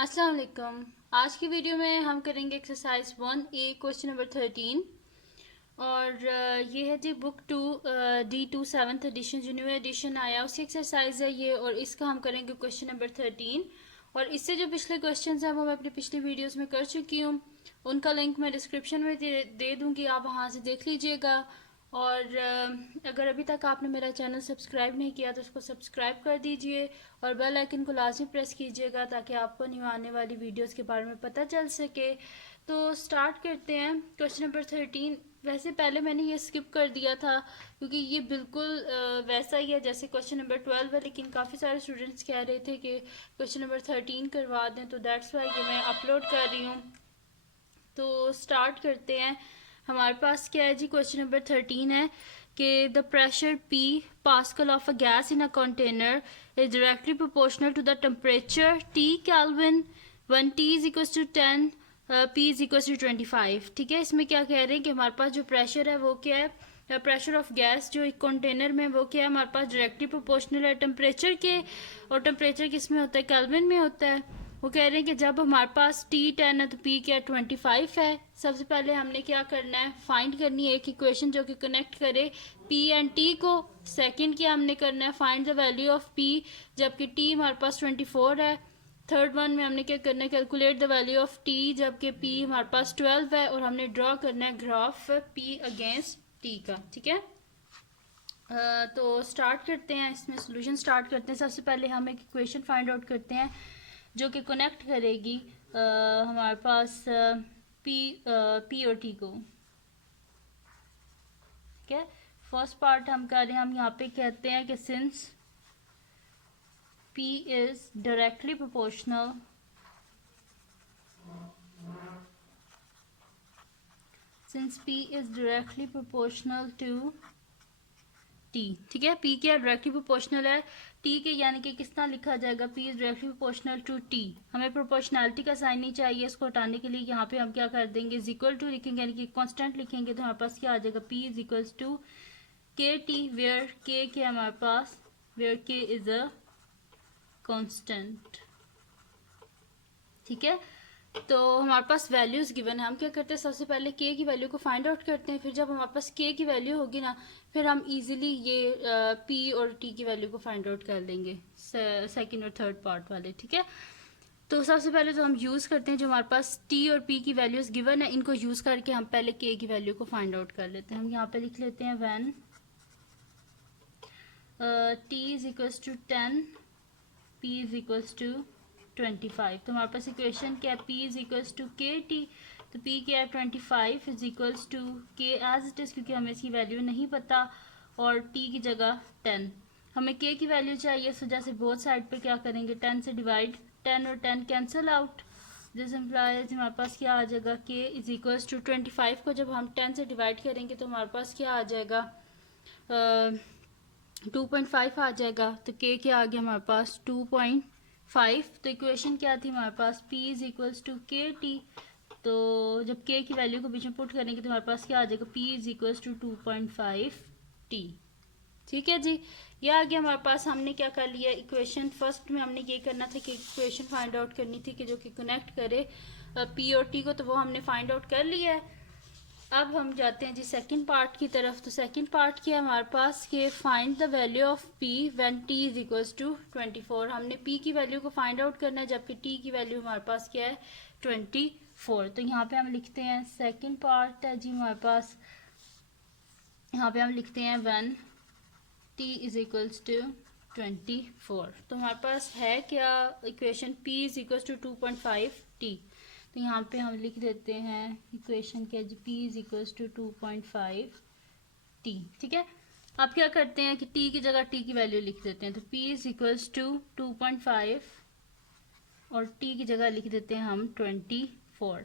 अस्सलाम वालेकुम। आज की वीडियो में हम करेंगे एक्सरसाइज 1A क्वेश्चन नंबर 13 और ये है जी बुक 2 D2 7th एडिशन जो न्यू एडिशन आया उसकी एक्सरसाइज है ये, और इसका हम करेंगे क्वेश्चन नंबर 13। और इससे जो पिछले क्वेश्चन हैं वो मैं अपनी पिछली वीडियोस में कर चुकी हूँ, उनका लिंक मैं डिस्क्रिप्शन में दे दूँगी, आप वहाँ से देख लीजिएगा। और अगर अभी तक आपने मेरा चैनल सब्सक्राइब नहीं किया तो उसको सब्सक्राइब कर दीजिए और बेल आइकन को लाजमी प्रेस कीजिएगा ताकि आपको न्यू आने वाली वीडियोस के बारे में पता चल सके। तो स्टार्ट करते हैं क्वेश्चन नंबर 13। वैसे पहले मैंने ये स्किप कर दिया था क्योंकि ये बिल्कुल वैसा ही है जैसे क्वेश्चन नंबर 12 है, लेकिन काफ़ी सारे स्टूडेंट्स कह रहे थे कि क्वेश्चन नंबर 13 करवा दें, तो दैट्स वाई ये मैं अपलोड कर रही हूँ। तो स्टार्ट करते हैं। हमारे पास क्या है जी, क्वेश्चन नंबर 13 है कि the pressure P pascal of a gas in a container is directly proportional to the temperature T kelvin when T is equal to 10 P is equal to 25। ठीक है, इसमें क्या कह रहे हैं कि हमारे पास जो प्रेशर है वो क्या है, प्रेशर ऑफ गैस जो एक कंटेनर में वो क्या है, हमारे पास डायरेक्टली प्रोपोर्शनल है टेम्परेचर के, और टेम्परेचर किस में होता है, केल्विन में होता है। वो कह रहे हैं कि जब हमारे पास T10 है तो P क्या 25 है। सबसे पहले हमने क्या करना है, फाइंड करनी है एक इक्वेशन जो कि कनेक्ट करे P एंड T को। सेकंड क्या हमने करना है, find the value of P जबकि T हमारे पास 24 है। थर्ड वन में हमने क्या करना है, calculate the value of T जबकि P हमारे पास 12 है, और हमने ड्रॉ करना है ग्राफ P अगेंस्ट T का। ठीक है, तो स्टार्ट करते हैं, इसमें सोल्यूशन स्टार्ट करते हैं। सबसे पहले हम एक इक्वेशन फाइंड आउट करते हैं जो कि कनेक्ट करेगी हमारे पास पी और टी को। ठीक है, फर्स्ट पार्ट हम कर रहे हैं, हम यहाँ पे कहते हैं कि since P is directly proportional to T. ठीक है, पी क्या डायरेक्टली प्रोपोर्शनल है टी के, यानी कि किस तरह लिखा जाएगा, P is directly proportional to T. हमें प्रोपोर्शनैलिटी का साइन नहीं चाहिए, इसको हटाने के लिए यहाँ पे हम क्या कर देंगे, इज इक्वल टू लिखेंगे, यानी कि कांस्टेंट लिखेंगे, तो हमारे पास क्या आ जाएगा, P is equal to K T, where के क्या हमारे पास, वेयर के इज अ कांस्टेंट। ठीक है, तो हमारे पास वैल्यूज गिवन है, हम क्या करते हैं, सबसे पहले के की वैल्यू को फाइंड आउट करते हैं, फिर जब हमारे पास के की वैल्यू होगी ना, फिर हम इजीली ये पी और टी की वैल्यू को फाइंड आउट कर लेंगे, सेकंड और थर्ड पार्ट वाले। ठीक है, तो सबसे पहले तो हम यूज़ करते हैं जो हमारे पास टी और पी की वैल्यूज गिवन है, इनको यूज़ करके हम पहले के की वैल्यू को फाइंड आउट कर लेते हैं। हम यहाँ पे लिख लेते हैं when T is equals to 10 P is equals to 25। तो हमारे पास इक्वेशन क्या है, P is equals to K T, तो P क्या है 25 is equals to K as it is, क्योंकि हमें इसकी वैल्यू नहीं पता, और T की जगह 10। हमें K की वैल्यू चाहिए, इस वजह से बोथ साइड पे क्या करेंगे, 10 से डिवाइड, 10 और 10 कैंसिल आउट, दिस इम्प्लाइज हमारे पास क्या आ जाएगा, K इज इक्वल्स टू 25 को जब हम 10 से डिवाइड करेंगे तो हमारे पास क्या आ जाएगा, 2.5 आ जाएगा। तो K क्या आ गया हमारे पास 2.5। तो इक्वेशन क्या थी हमारे पास, P is equals to K T, तो जब K की वैल्यू को बीच में पुट करेंगे तो हमारे पास क्या आ जाएगा, P is equals to 2.5 T. ठीक है जी, ये आ गया हमारे पास। हमने क्या कर लिया, इक्वेशन फर्स्ट में हमने ये करना था कि इक्वेशन फाइंड आउट करनी थी कि जो कि कनेक्ट करे P और T को, तो वो हमने फाइंड आउट कर लिया है। अब हम जाते हैं जी सेकंड पार्ट की तरफ। तो सेकंड पार्ट क्या है हमारे पास कि find the value of P when T is equals to 24। हमने P की वैल्यू को फाइंड आउट करना है जबकि T की वैल्यू हमारे पास क्या है 24। तो यहाँ पे हम लिखते हैं, सेकंड पार्ट है जी हमारे पास, यहाँ पे हम लिखते हैं when T is equals to 24। तो हमारे पास है क्या equation, P is equals to 2.5T। तो यहाँ पे हम लिख देते हैं इक्वेशन क्या जी, P is equals to 2.5T। ठीक है, अब क्या करते हैं कि T की जगह T की वैल्यू लिख देते हैं, तो P इज इक्वल्स टू 2.5 और T की जगह लिख देते हैं हम 24।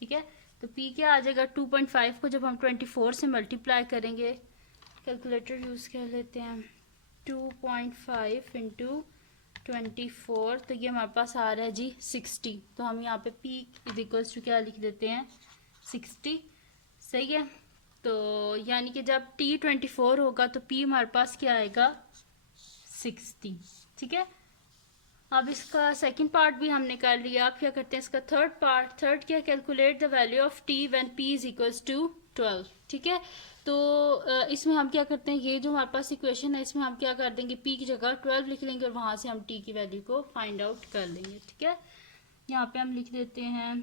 ठीक है, तो P क्या आ जाएगा, 2.5 को जब हम 24 से मल्टीप्लाई करेंगे, कैलकुलेटर यूज़ कर लेते हैं, 2.5 इंटू 24, तो ये हमारे पास आ रहा है जी 60। तो हम यहाँ पे P इज इक्वल्स टू क्या लिख देते हैं 60। सही है, तो यानी कि जब T 24 होगा तो P हमारे पास क्या आएगा 60। ठीक है, अब इसका सेकंड पार्ट भी हमने कर लिया। अब क्या करते हैं इसका थर्ड पार्ट। थर्ड क्या, calculate the value of T when P is equals to 12। ठीक है, तो इसमें हम क्या करते हैं, ये जो हमारे पास इक्वेशन है इसमें हम क्या कर देंगे, पी की जगह 12 लिख लेंगे और वहाँ से हम टी की वैल्यू को फाइंड आउट कर लेंगे। ठीक है, यहाँ पे हम लिख देते हैं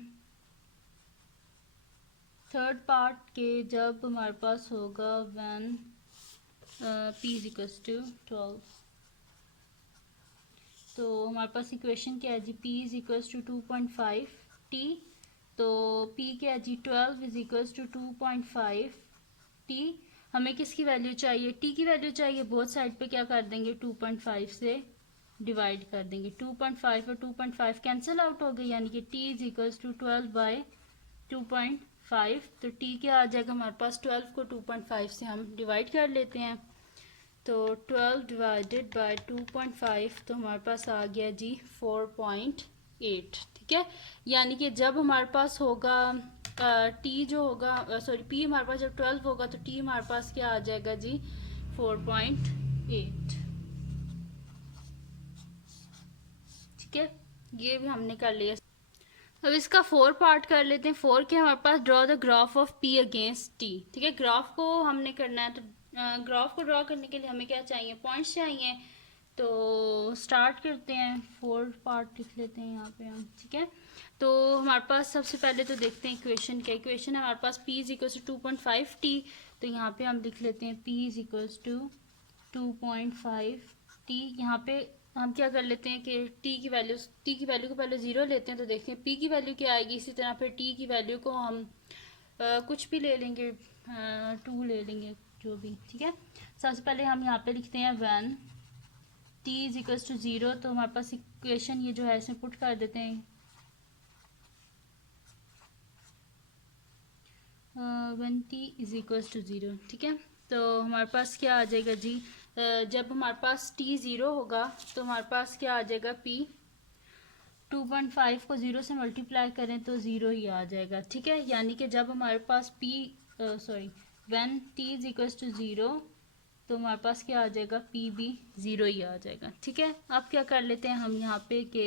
थर्ड पार्ट के जब हमारे पास होगा when P is equals to 12, तो हमारे पास इक्वेशन क्या है जी, p is equals to 2.5 t, तो p क्या है जी 12 इज इक्वल्स टू 2.5 t। हमें किसकी वैल्यू चाहिए, t की वैल्यू चाहिए। बोथ साइड पे क्या कर देंगे, 2.5 से डिवाइड कर देंगे। 2.5 और 2.5 कैंसिल आउट हो गए, यानी कि t is equals to 12 by 2.5। तो t क्या आ जाएगा हमारे पास, 12 को 2.5 से हम डिवाइड कर लेते हैं, तो 12 डिवाइडेड बाय 2.5, तो हमारे पास आ गया जी 4.8। ठीक है, यानी कि जब हमारे पास होगा टी जो होगा, सॉरी पी हमारे पास जब 12 होगा तो टी हमारे पास क्या आ जाएगा जी 4.8। ठीक है, ये भी हमने कर लिया। अब इसका 4 पार्ट कर लेते हैं। 4 के हमारे पास draw the graph of p against t. ठीक है, ग्राफ को हमने करना है, तो ग्राफ को ड्रॉ करने के लिए हमें क्या चाहिए, पॉइंट्स चाहिए। तो स्टार्ट करते हैं, 4 पार्ट लिख लेते हैं यहाँ पे हम। ठीक है, तो हमारे पास सबसे पहले तो देखते हैं इक्वेशन क्या। इक्वेशन है हमारे पास p is equals to 2.5 t, तो यहाँ पे हम लिख लेते हैं p is equals to 2.5 t। यहाँ पे हम क्या कर लेते हैं कि t की वैल्यू को पहले 0 लेते हैं, तो देखते हैं p की वैल्यू क्या आएगी। इसी तरह फिर t की वैल्यू को हम कुछ भी ले लेंगे, 2 ले लेंगे जो भी। ठीक है, सबसे पहले हम यहाँ पे लिखते हैं when t is equals to 0, तो हमारे पास इक्वेशन ये जो है इसमें पुट कर देते हैं when t is equals to 0। ठीक है, तो हमारे पास क्या आ जाएगा जी, जब हमारे पास t 0 होगा तो हमारे पास क्या आ जाएगा, p 2.5 को 0 से मल्टीप्लाई करें तो 0 ही आ जाएगा। ठीक है, यानी कि जब हमारे पास when t is equals to 0, तो हमारे पास क्या आ जाएगा, p भी 0 ही आ जाएगा। ठीक है, अब क्या कर लेते हैं हम यहाँ पे कि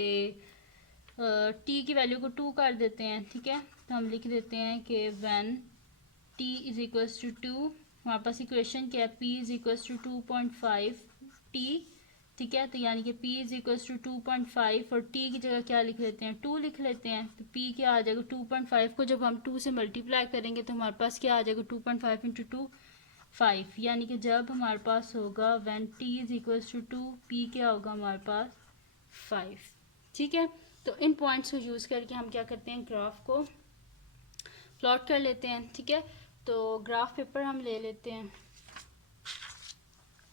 t की वैल्यू को 2 कर देते हैं। ठीक है, तो हम लिख देते हैं कि when t is equals to 2, हमारे पास इक्वेशन क्या है, p is equals to 2.5 t। ठीक है, तो यानी कि p इज इक्वल्स टू 2.5 और t की जगह क्या लिख लेते हैं, 2 लिख लेते हैं। तो p क्या आ जाएगा, 2.5 को जब हम 2 से मल्टीप्लाई करेंगे तो हमारे पास क्या आ जाएगा, 2.5 इंटू 2 5, यानी कि जब हमारे पास होगा when t is equals to 2, p क्या होगा हमारे पास 5। ठीक है, तो इन पॉइंट्स को यूज़ करके हम क्या करते हैं, ग्राफ को प्लॉट कर लेते हैं। ठीक है, तो ग्राफ पेपर हम ले लेते हैं।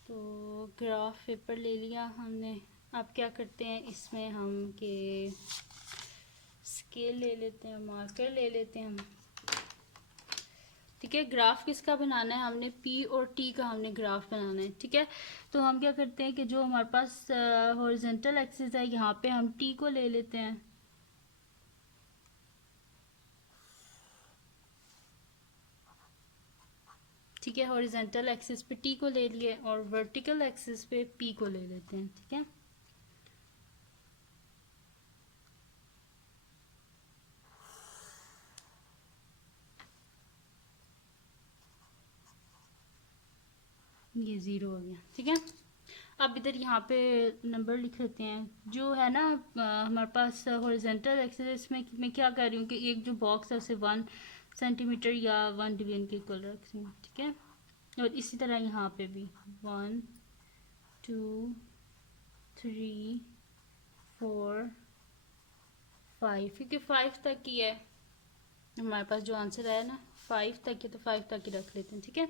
तो ग्राफ पेपर ले लिया हमने। अब क्या करते हैं, इसमें हम के स्केल ले लेते हैं, मार्कर ले लेते हैं हम। ठीक है, ग्राफ किसका बनाना है, हमने p और t का हमने ग्राफ बनाना है। ठीक है, तो हम क्या करते हैं कि जो हमारे पास हॉरिजॉन्टल एक्सिस है यहाँ पे हम t को ले लेते हैं। ठीक है, हॉरिजॉन्टल एक्सिस पे t को ले लिए और वर्टिकल एक्सिस पे p को ले लेते हैं। ठीक है, ये 0 हो गया। ठीक है, अब इधर यहाँ पे नंबर लिख लेते हैं। जो है ना हमारे पास हॉरिजॉन्टल एक्सिस, इसमें मैं क्या कर रही हूँ कि एक जो बॉक्स है उसे 1 सेंटीमीटर या 1 डिवीजन के इक्वल रखें। ठीक है, और इसी तरह यहाँ पे भी 1 2 3 4 5, क्योंकि 5 तक ही है हमारे पास जो आंसर आया ना, 5 तक है, तो 5 तक ही रख लेते हैं। ठीक है,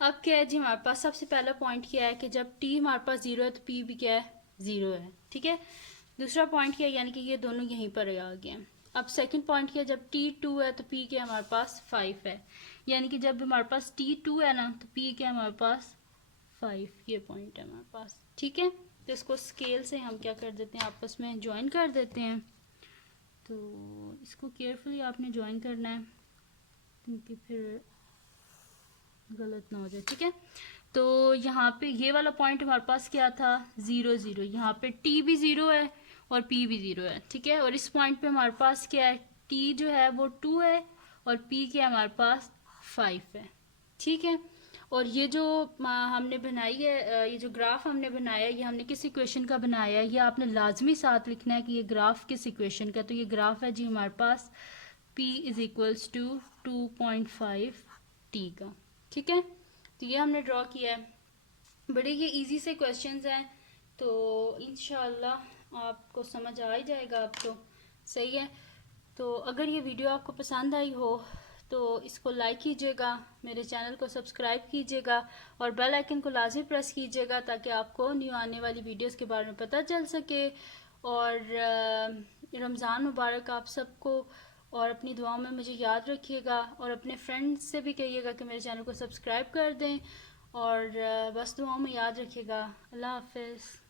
अब क्या है जी, हमारे पास सबसे पहला पॉइंट क्या है कि जब t हमारे पास 0 है तो p भी क्या है, 0 है। ठीक है, दूसरा पॉइंट क्या है, यानी कि ये दोनों यहीं पर आ गए। अब सेकंड पॉइंट क्या है, जब t 2 है तो p क्या है हमारे पास 5 है, यानी कि जब हमारे पास t 2 है ना तो p क्या है हमारे पास 5, ये पॉइंट है हमारे पास। ठीक है, तो इसको स्केल से हम क्या कर देते हैं, आपस में ज्वाइन कर देते हैं। तो इसको केयरफुली आपने ज्वाइन करना है क्योंकि फिर गलत ना हो जाए। ठीक है, तो यहाँ पे ये वाला पॉइंट हमारे पास क्या था, 0 0। यहाँ पे टी भी 0 है और पी भी 0 है, ठीक है। और इस पॉइंट पे हमारे पास क्या है, टी जो है वो 2 है और पी क्या है हमारे पास 5 है, ठीक है। और ये जो हमने बनाई है, ये जो ग्राफ हमने बनाया है, ये हमने किस इक्वेशन का बनाया है, ये आपने लाजमी साथ लिखना है कि ये ग्राफ किस इक्वेशन का। तो ये ग्राफ है जी हमारे पास p is equals to 2.5 t का, ठीक है। तो ये हमने ड्रॉ किया है। बड़े ये इजी से क्वेश्चंस हैं, तो इंशाल्लाह आपको समझ आ ही जाएगा अब तो, सही है। तो अगर ये वीडियो आपको पसंद आई हो तो इसको लाइक कीजिएगा, मेरे चैनल को सब्सक्राइब कीजिएगा और बेल आइकन को लाजमी प्रेस कीजिएगा ताकि आपको न्यू आने वाली वीडियोस के बारे में पता चल सके। और रमज़ान मुबारक आप सबको, और अपनी दुआओं में मुझे याद रखिएगा और अपने फ्रेंड्स से भी कहिएगा कि मेरे चैनल को सब्सक्राइब कर दें। और बस दुआओं में याद रखिएगा। अल्लाह हाफ़िज़।